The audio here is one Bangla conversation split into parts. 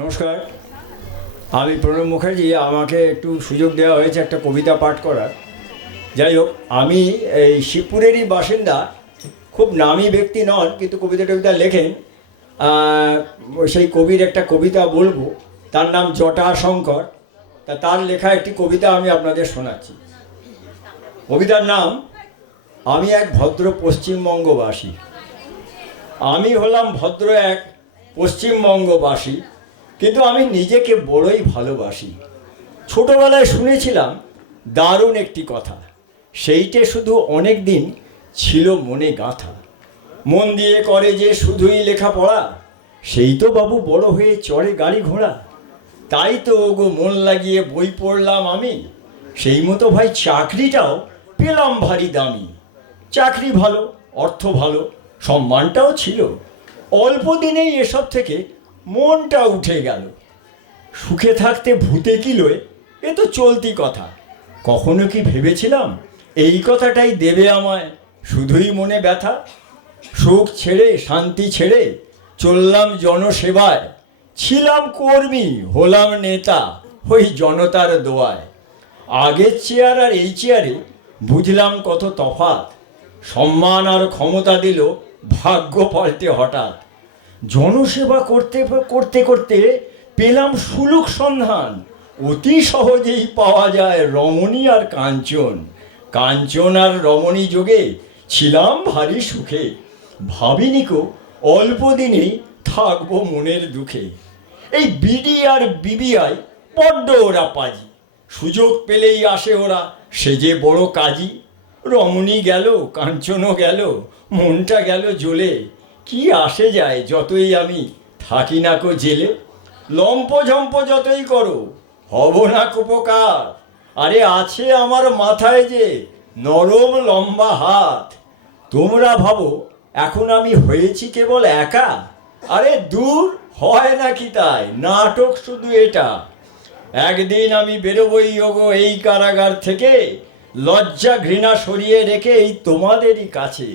নমস্কার, আমি প্রণব মুখার্জি। আমাকে একটু সুযোগ দেওয়া হয়েছে একটা কবিতা পাঠ করার। যাই হোক, আমি এই শিবপুরেরই বাসিন্দা, খুব নামী ব্যক্তি নন, কিন্তু কবিতা টবিতা লেখেন। সেই কবির একটা কবিতা বলবো, তার নাম জটাশঙ্কর। তার লেখা একটি কবিতা আমি আপনাদের শোনাচ্ছি। কবিতার নাম আমি এক ভদ্র পশ্চিমবঙ্গবাসী। আমি হলাম ভদ্র এক পশ্চিমবঙ্গবাসী, কিন্তু আমি নিজেকে বড়ই ভালোবাসি। ছোটোবেলায় শুনেছিলাম দারুণ একটি কথা, সেইটে শুধু অনেক দিন ছিল মনে গাঁথা। মন দিয়ে করে যে শুধুই লেখাপড়া, সেই তো বাবু বড় হয়ে চড়ে গাড়ি ঘোড়া। তাই তো ওগো মন লাগিয়ে বই পড়লাম আমি, সেই মতো ভাই চাকরিটাও পেলাম ভারী দামি। চাকরি ভালো, অর্থ ভালো, সম্মানটাও ছিল। অল্প দিনেই এসব থেকে মনটা উঠে গেল। সুখে থাকতে ভূতে কিলোয়, এ তো চলতি কথা। কখনো কি ভেবেছিলাম এই কথাটাই দেবে আমায় শুধুই মনে ব্যথা? সুখ ছেড়ে শান্তি ছেড়ে চললাম জনসেবায়, ছিলাম কর্মী হলাম নেতা ওই জনতার দোয়ায়। আগের চেয়ার আর এই চেয়ারে বুঝলাম কত তফাৎ, সম্মান আর ক্ষমতা দিল ভাগ্য পাল্টে হঠাৎ। জনসেবা করতে করতে করতে পেলাম সুলুক সন্ধান, অতি সহজেই পাওয়া যায় রমণী আর কাঞ্চন। কাঞ্চন আর রমণী যোগে ছিলাম ভারী সুখে, ভাবিনিকো অল্প দিনেই থাকবো মনের দুঃখে। এই বিডি আর বিবিআই বড্ড ওরা পাজি, সুযোগ পেলেই আসে ওরা সেজে বড় কাজী। রমণী গেল, কাঞ্চনও গেল, মনটা গেল জ্বলে। কি আসে যায় যতই আমি থাকি না কো জেলে। লম্পঝম্প যতই করো হব না উপকার, আরে আছে আমার মাথায় যে নরম লম্বা হাত। তোমরা ভাবো এখন আমি হয়েছি কেবল একা, আরে দূর হয় নাকি তাই, নাটক শুধু এটা। একদিন আমি বেরোবই ওগো এই কারাগার থেকে, লজ্জা ঘৃণা সরিয়ে রেখে এই তোমাদেরই কাছে।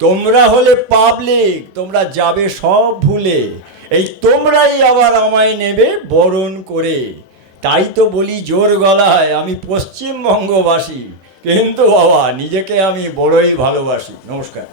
তোমরা হলে পাবলিক, তোমরা যাবে সব ভুলে, এই তোমরাই আবার আমায় নেবে বরণ করে। তাই তো বলি জোর গলায় আমি পশ্চিমবঙ্গবাসী, কিন্তু বাবা নিজেকে আমি বড়ই ভালোবাসি। নমস্কার।